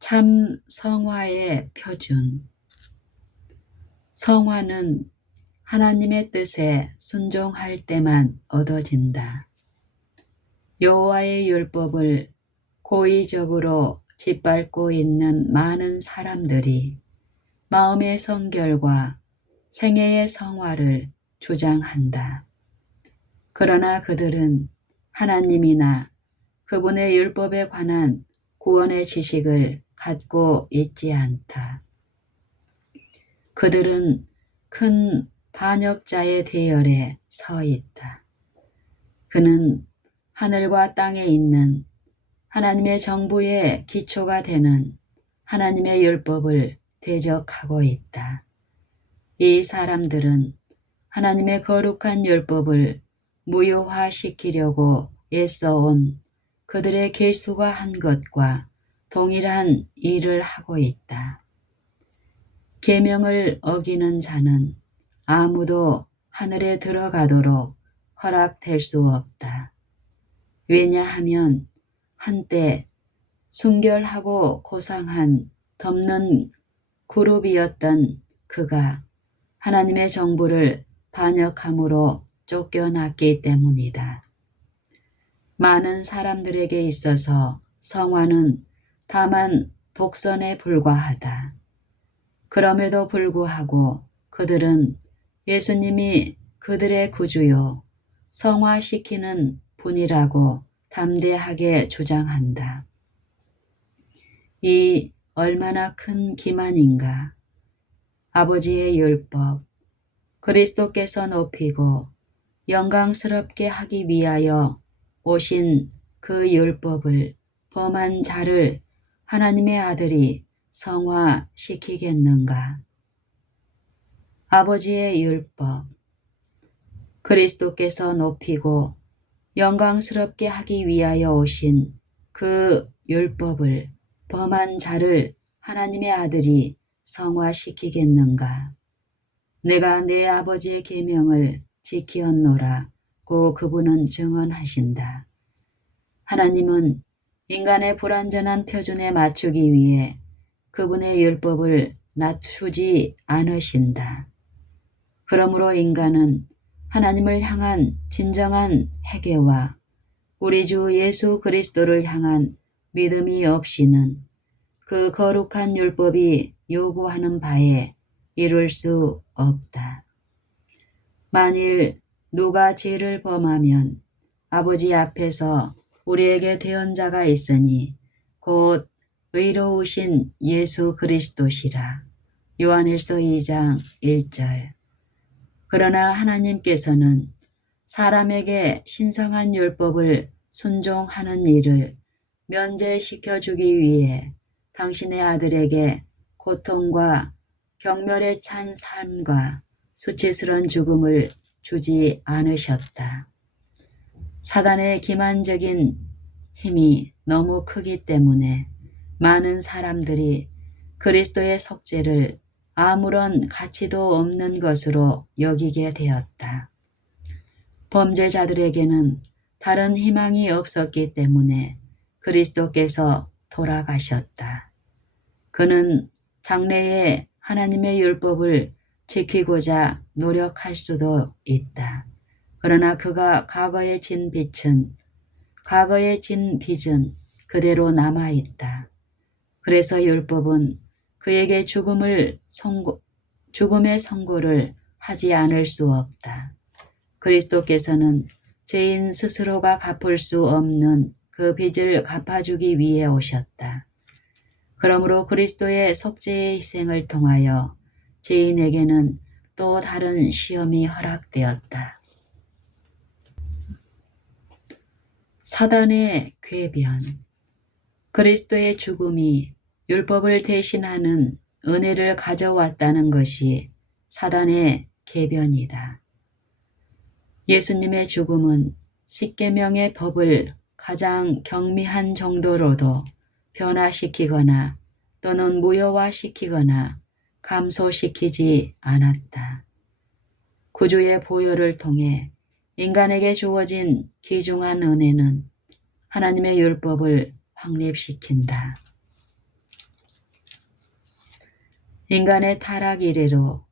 참 성화의 표준. 성화는 하나님의 뜻에 순종할 때만 얻어진다. 여호와의 율법을 고의적으로 짓밟고 있는 많은 사람들이 마음의 성결과 생애의 성화를 주장한다. 그러나 그들은 하나님이나 그분의 율법에 관한 구원의 지식을 갖고 있지 않다. 그들은 큰 반역자의 대열에 서 있다. 그는 하늘과 땅에 있는 하나님의 정부의 기초가 되는 하나님의 율법을 대적하고 있다. 이 사람들은 하나님의 거룩한 율법을 무효화시키려고 애써온 그들의 길수가 한 것과 동일한 일을 하고 있다. 계명을 어기는 자는 아무도 하늘에 들어가도록 허락될 수 없다. 왜냐하면 한때 순결하고 고상한 덮는 그룹이었던 그가 하나님의 정부를 반역함으로 쫓겨났기 때문이다. 많은 사람들에게 있어서 성화는 다만 독선에 불과하다. 그럼에도 불구하고 그들은 예수님이 그들의 구주요 성화시키는 분이라고 담대하게 주장한다. 이 얼마나 큰 기만인가. 아버지의 율법, 그리스도께서 높이고 영광스럽게 하기 위하여 오신 그 율법을 범한 자를 하나님의 아들이 성화시키겠는가. 아버지의 율법, 그리스도께서 높이고 영광스럽게 하기 위하여 오신 그 율법을 범한 자를 하나님의 아들이 성화시키겠는가. 내가 내 아버지의 계명을 지키었노라고 그분은 증언하신다. 하나님은 인간의 불완전한 표준에 맞추기 위해 그분의 율법을 낮추지 않으신다. 그러므로 인간은 하나님을 향한 진정한 회개와 우리 주 예수 그리스도를 향한 믿음이 없이는 그 거룩한 율법이 요구하는 바에 이룰 수 없다. 만일 누가 죄를 범하면 아버지 앞에서 우리에게 대언자가 있으니 곧 의로우신 예수 그리스도시라. 요한일서 2장 1절. 그러나 하나님께서는 사람에게 신성한 율법을 순종하는 일을 면제시켜주기 위해 당신의 아들에게 고통과 경멸에 찬 삶과 수치스러운 죽음을 주지 않으셨다. 사단의 기만적인 힘이 너무 크기 때문에 많은 사람들이 그리스도의 속죄를 아무런 가치도 없는 것으로 여기게 되었다. 범죄자들에게는 다른 희망이 없었기 때문에 그리스도께서 돌아가셨다. 그는 장래에 하나님의 율법을 지키고자 노력할 수도 있다. 그러나 그가 과거에 진 빚은 그대로 남아있다. 그래서 율법은 그에게 죽음의 선고를 하지 않을 수 없다. 그리스도께서는 죄인 스스로가 갚을 수 없는 그 빚을 갚아주기 위해 오셨다. 그러므로 그리스도의 속죄의 희생을 통하여 죄인에게는 또 다른 시험이 허락되었다. 사단의 궤변. 그리스도의 죽음이 율법을 대신하는 은혜를 가져왔다는 것이 사단의 궤변이다. 예수님의 죽음은 십계명의 법을 가장 경미한 정도로도 변화시키거나 또는 무효화시키거나 감소시키지 않았다. 구주의 보혈을 통해 인간에게 주어진 귀중한 은혜는 하나님의 율법을 확립시킨다. 인간의 타락 이래로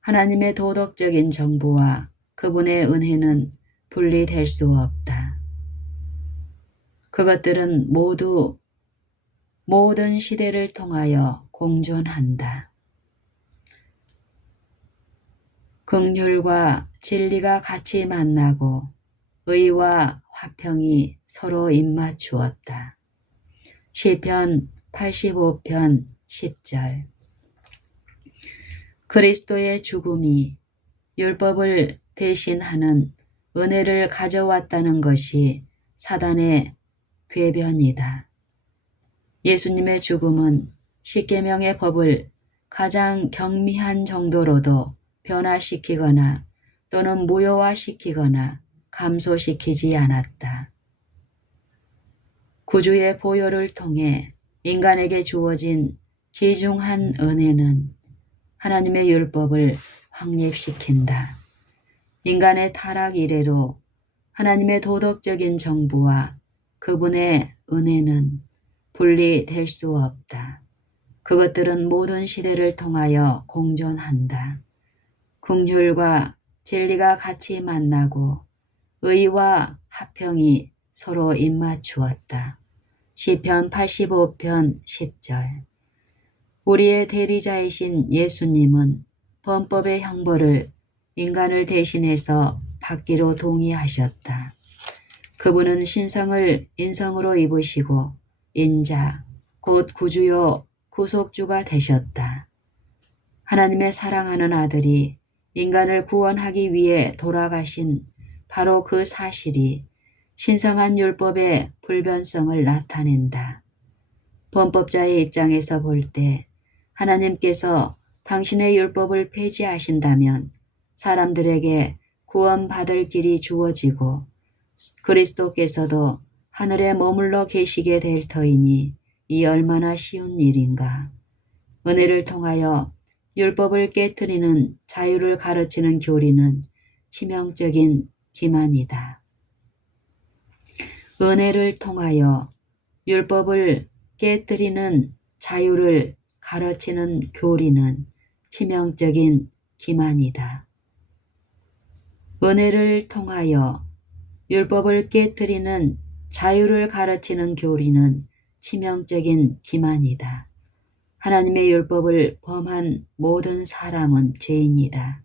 하나님의 도덕적인 정부와 그분의 은혜는 분리될 수 없다. 그것들은 모두 모든 시대를 통하여 공존한다. 긍휼과 진리가 같이 만나고 의와 화평이 서로 입맞추었다. 시편 85편 10절. 그리스도의 죽음이 율법을 대신하는 은혜를 가져왔다는 것이 사단의 궤변이다. 예수님의 죽음은 십계명의 법을 가장 경미한 정도로도 변화시키거나 또는 무효화시키거나 감소시키지 않았다. 구주의 보혈을 통해 인간에게 주어진 귀중한 은혜는 하나님의 율법을 확립시킨다. 인간의 타락 이래로 하나님의 도덕적인 정부와 그분의 은혜는 분리될 수 없다. 그것들은 모든 시대를 통하여 공존한다. 긍휼과 진리가 같이 만나고 의와 화평이 서로 입맞추었다. 시편 85편 10절. 우리의 대리자이신 예수님은 범법의 형벌을 인간을 대신해서 받기로 동의하셨다. 그분은 신성을 인성으로 입으시고 인자, 곧 구주요 구속주가 되셨다. 하나님의 사랑하는 아들이 인간을 구원하기 위해 돌아가신 바로 그 사실이 신성한 율법의 불변성을 나타낸다. 범법자의 입장에서 볼 때 하나님께서 당신의 율법을 폐지하신다면 사람들에게 구원받을 길이 주어지고 그리스도께서도 하늘에 머물러 계시게 될 터이니 이 얼마나 쉬운 일인가. 은혜를 통하여 율법을 깨뜨리는 자유를 가르치는 교리는 치명적인 기만이다. 은혜를 통하여 율법을 깨뜨리는 자유를 가르치는 교리는 치명적인 기만이다. 은혜를 통하여 율법을 깨뜨리는 자유를 가르치는 교리는 치명적인 기만이다. 하나님의 율법을 범한 모든 사람은 죄인이다.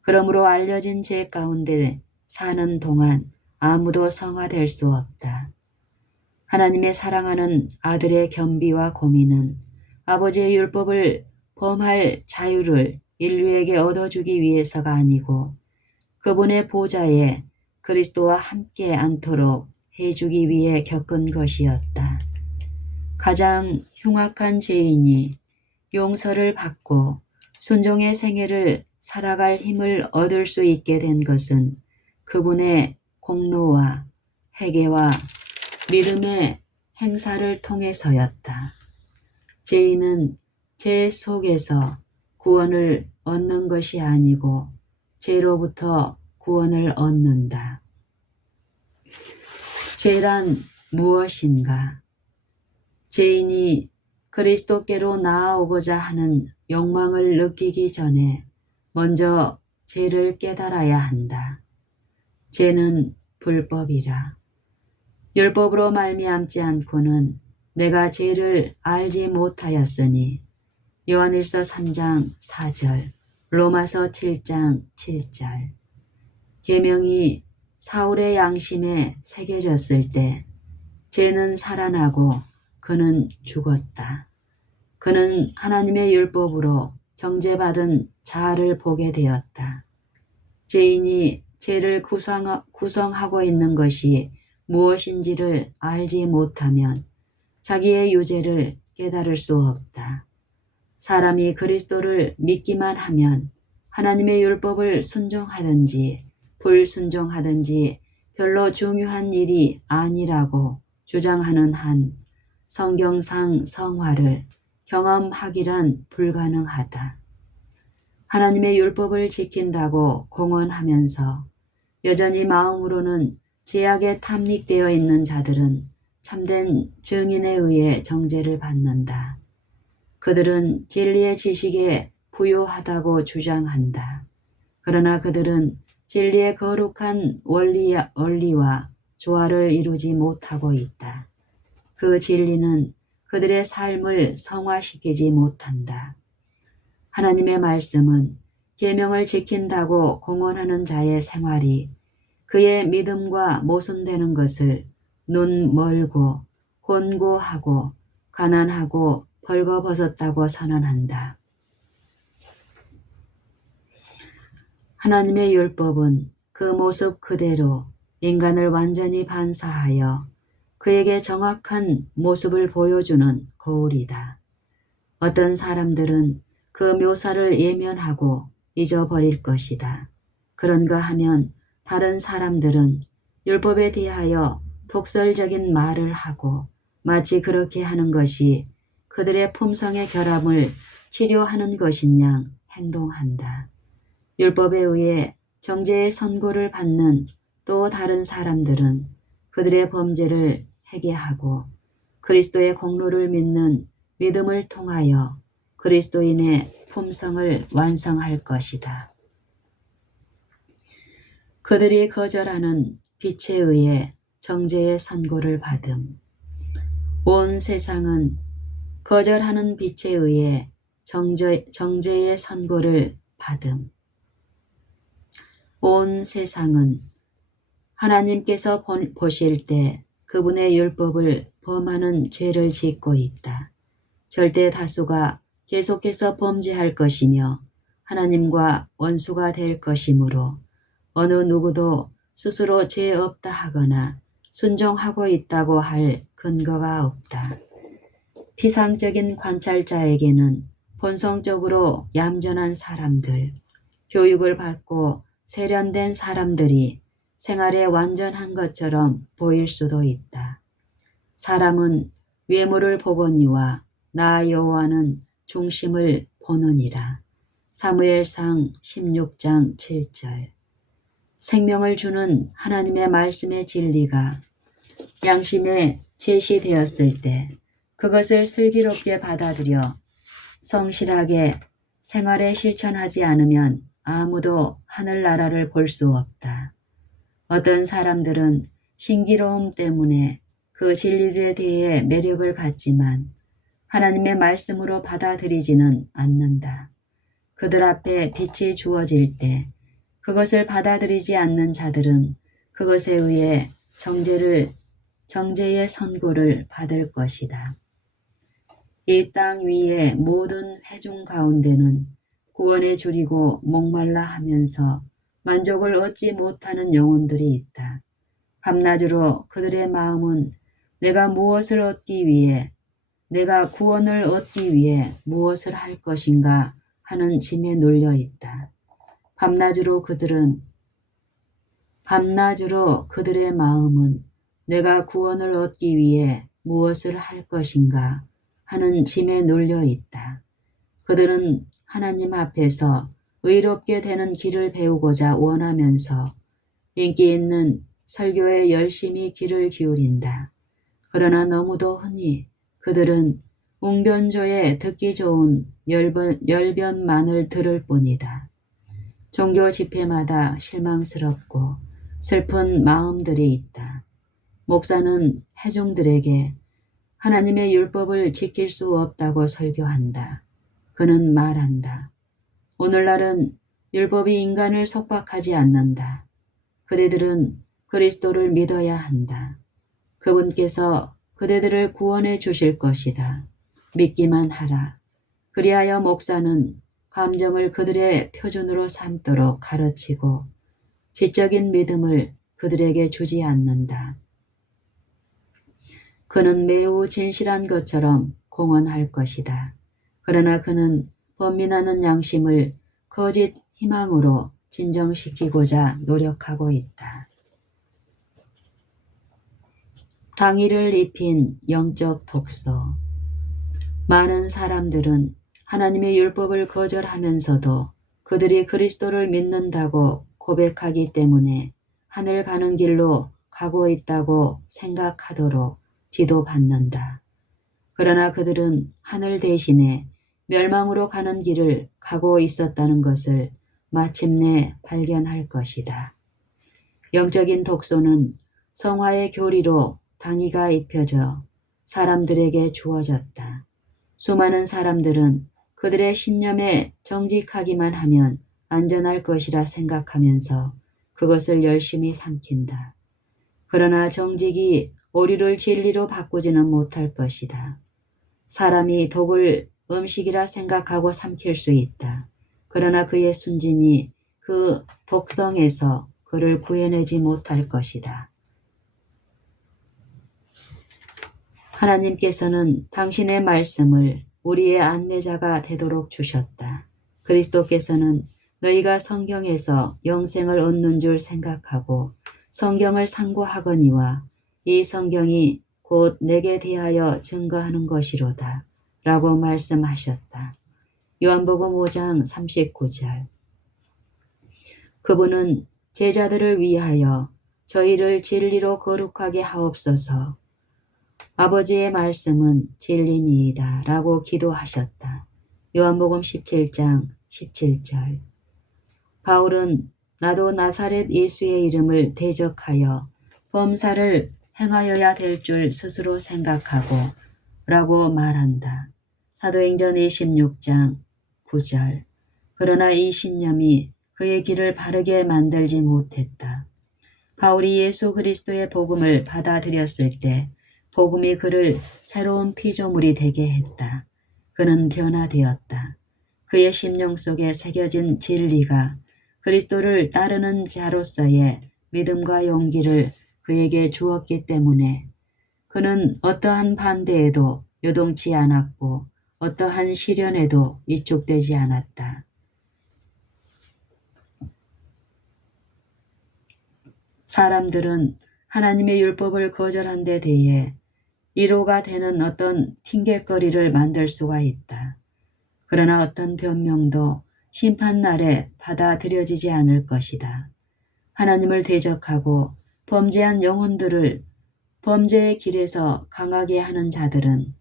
그러므로 알려진 죄 가운데 사는 동안 아무도 성화될 수 없다. 하나님의 사랑하는 아들의 겸비와 고민은 아버지의 율법을 범할 자유를 인류에게 얻어주기 위해서가 아니고 그분의 보좌에 그리스도와 함께 앉도록 해주기 위해 겪은 것이었다. 가장 흉악한 죄인이 용서를 받고 순종의 생애를 살아갈 힘을 얻을 수 있게 된 것은 그분의 공로와 회개와 믿음의 행사를 통해서였다. 죄인은 죄 속에서 구원을 얻는 것이 아니고 죄로부터 구원을 얻는다. 죄란 무엇인가? 죄인이 그리스도께로 나아오고자 하는 욕망을 느끼기 전에 먼저 죄를 깨달아야 한다. 죄는 불법이라. 율법으로 말미암지 않고는 내가 죄를 알지 못하였으니 요한일서 3장 4절, 로마서 7장 7절. 계명이 사울의 양심에 새겨졌을 때 죄는 살아나고 그는 죽었다. 그는 하나님의 율법으로 정죄받은 자아를 보게 되었다. 죄인이 죄를 구성하고 있는 것이 무엇인지를 알지 못하면 자기의 유죄를 깨달을 수 없다. 사람이 그리스도를 믿기만 하면 하나님의 율법을 순종하든지 불순종하든지 별로 중요한 일이 아니라고 주장하는 한 성경상 성화를 경험하기란 불가능하다. 하나님의 율법을 지킨다고 공언하면서 여전히 마음으로는 죄악에 탐닉되어 있는 자들은 참된 증인에 의해 정죄를 받는다. 그들은 진리의 지식에 부유하다고 주장한다. 그러나 그들은 진리의 거룩한 원리와 조화를 이루지 못하고 있다. 그 진리는 그들의 삶을 성화시키지 못한다. 하나님의 말씀은 계명을 지킨다고 공언하는 자의 생활이 그의 믿음과 모순되는 것을 눈 멀고 곤고하고 가난하고 벌거벗었다고 선언한다. 하나님의 율법은 그 모습 그대로 인간을 완전히 반사하여 그에게 정확한 모습을 보여주는 거울이다. 어떤 사람들은 그 묘사를 예면하고 잊어버릴 것이다. 그런가 하면 다른 사람들은 율법에 대하여 독설적인 말을 하고 마치 그렇게 하는 것이 그들의 품성의 결함을 치료하는 것인 양 행동한다. 율법에 의해 정죄의 선고를 받는 또 다른 사람들은 그들의 범죄를 회개하고 그리스도의 공로를 믿는 믿음을 통하여 그리스도인의 품성을 완성할 것이다. 그들이 거절하는 빛에 의해 정죄의 선고를 받음. 온 세상은 거절하는 빛에 의해 정죄의 선고를 받음. 온 세상은 하나님께서 보실 때 그분의 율법을 범하는 죄를 짓고 있다. 절대 다수가 계속해서 범죄할 것이며 하나님과 원수가 될 것이므로 어느 누구도 스스로 죄 없다 하거나 순종하고 있다고 할 근거가 없다. 피상적인 관찰자에게는 본성적으로 얌전한 사람들, 교육을 받고 세련된 사람들이 생활에 완전한 것처럼 보일 수도 있다. 사람은 외모를 보거니와 나 여호와는 중심을 보느니라. 사무엘상 16장 7절. 생명을 주는 하나님의 말씀의 진리가 양심에 제시되었을 때 그것을 슬기롭게 받아들여 성실하게 생활에 실천하지 않으면 아무도 하늘나라를 볼 수 없다. 어떤 사람들은 신기로움 때문에 그 진리에 대해 매력을 갖지만 하나님의 말씀으로 받아들이지는 않는다. 그들 앞에 빛이 주어질 때 그것을 받아들이지 않는 자들은 그것에 의해 정죄의 선고를 받을 것이다. 이 땅 위의 모든 회중 가운데는 구원에 줄이고 목말라 하면서 만족을 얻지 못하는 영혼들이 있다. 밤낮으로 그들의 마음은 내가 무엇을 얻기 위해, 내가 구원을 얻기 위해 무엇을 할 것인가 하는 짐에 눌려 있다. 밤낮으로 그들의 마음은 내가 구원을 얻기 위해 무엇을 할 것인가 하는 짐에 눌려 있다. 그들은 하나님 앞에서 의롭게 되는 길을 배우고자 원하면서 인기 있는 설교에 열심히 귀를 기울인다. 그러나 너무도 흔히 그들은 웅변조에 듣기 좋은 열변만을 들을 뿐이다. 종교 집회마다 실망스럽고 슬픈 마음들이 있다. 목사는 회중들에게 하나님의 율법을 지킬 수 없다고 설교한다. 그는 말한다. 오늘날은 율법이 인간을 속박하지 않는다. 그대들은 그리스도를 믿어야 한다. 그분께서 그대들을 구원해 주실 것이다. 믿기만 하라. 그리하여 목사는 감정을 그들의 표준으로 삼도록 가르치고 지적인 믿음을 그들에게 주지 않는다. 그는 매우 진실한 것처럼 공언할 것이다. 그러나 그는 번민하는 양심을 거짓 희망으로 진정시키고자 노력하고 있다. 당의를 입힌 영적 독소. 많은 사람들은 하나님의 율법을 거절하면서도 그들이 그리스도를 믿는다고 고백하기 때문에 하늘 가는 길로 가고 있다고 생각하도록 지도받는다. 그러나 그들은 하늘 대신에 멸망으로 가는 길을 가고 있었다는 것을 마침내 발견할 것이다. 영적인 독소는 성화의 교리로 당의가 입혀져 사람들에게 주어졌다. 수많은 사람들은 그들의 신념에 정직하기만 하면 안전할 것이라 생각하면서 그것을 열심히 삼킨다. 그러나 정직이 오류를 진리로 바꾸지는 못할 것이다. 사람이 독을 음식이라 생각하고 삼킬 수 있다. 그러나 그의 순진이 그 독성에서 그를 구해내지 못할 것이다. 하나님께서는 당신의 말씀을 우리의 안내자가 되도록 주셨다. 그리스도께서는 너희가 성경에서 영생을 얻는 줄 생각하고 성경을 상고하거니와 이 성경이 곧 내게 대하여 증거하는 것이로다 라고 말씀하셨다. 요한복음 5장 39절. 그분은 제자들을 위하여 저희를 진리로 거룩하게 하옵소서. 아버지의 말씀은 진리니이다 라고 기도하셨다. 요한복음 17장 17절. 바울은 나도 나사렛 예수의 이름을 대적하여 범사를 행하여야 될 줄 스스로 생각하고 라고 말한다. 사도행전 26장 9절. 그러나 이 신념이 그의 길을 바르게 만들지 못했다. 바울이 예수 그리스도의 복음을 받아들였을 때 복음이 그를 새로운 피조물이 되게 했다. 그는 변화되었다. 그의 심령 속에 새겨진 진리가 그리스도를 따르는 자로서의 믿음과 용기를 그에게 주었기 때문에 그는 어떠한 반대에도 요동치 않았고 어떠한 시련에도 위축되지 않았다. 사람들은 하나님의 율법을 거절한 데 대해 위로가 되는 어떤 핑곗거리를 만들 수가 있다. 그러나 어떤 변명도 심판날에 받아들여지지 않을 것이다. 하나님을 대적하고 범죄한 영혼들을 범죄의 길에서 강하게 하는 자들은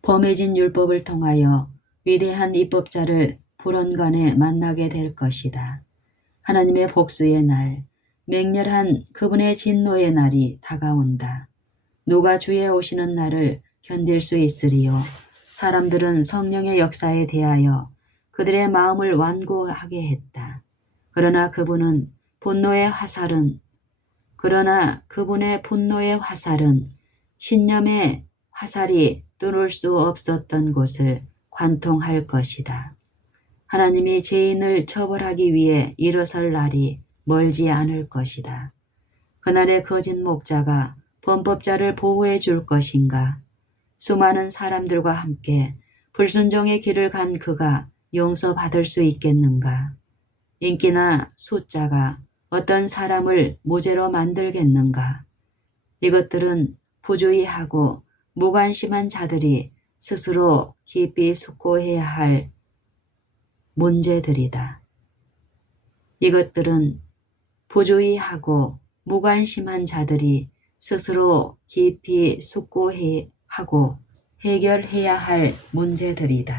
범해진 율법을 통하여 위대한 입법자를 불언간에 만나게 될 것이다. 하나님의 복수의 날, 맹렬한 그분의 진노의 날이 다가온다. 누가 주의 오시는 날을 견딜 수 있으리요. 사람들은 성령의 역사에 대하여 그들의 마음을 완고하게 했다. 그러나 그분의 분노의 화살은 신념의 화살이 뚫을 수 없었던 곳을 관통할 것이다. 하나님이 죄인을 처벌하기 위해 일어설 날이 멀지 않을 것이다. 그날의 거짓 목자가 범법자를 보호해 줄 것인가? 수많은 사람들과 함께 불순종의 길을 간 그가 용서받을 수 있겠는가? 인기나 숫자가 어떤 사람을 무죄로 만들겠는가? 이것들은 부주의하고 무관심한 자들이 스스로 깊이 숙고해야 할 문제들이다. 이것들은 부주의하고 무관심한 자들이 스스로 깊이 숙고하고 해결해야 할 문제들이다.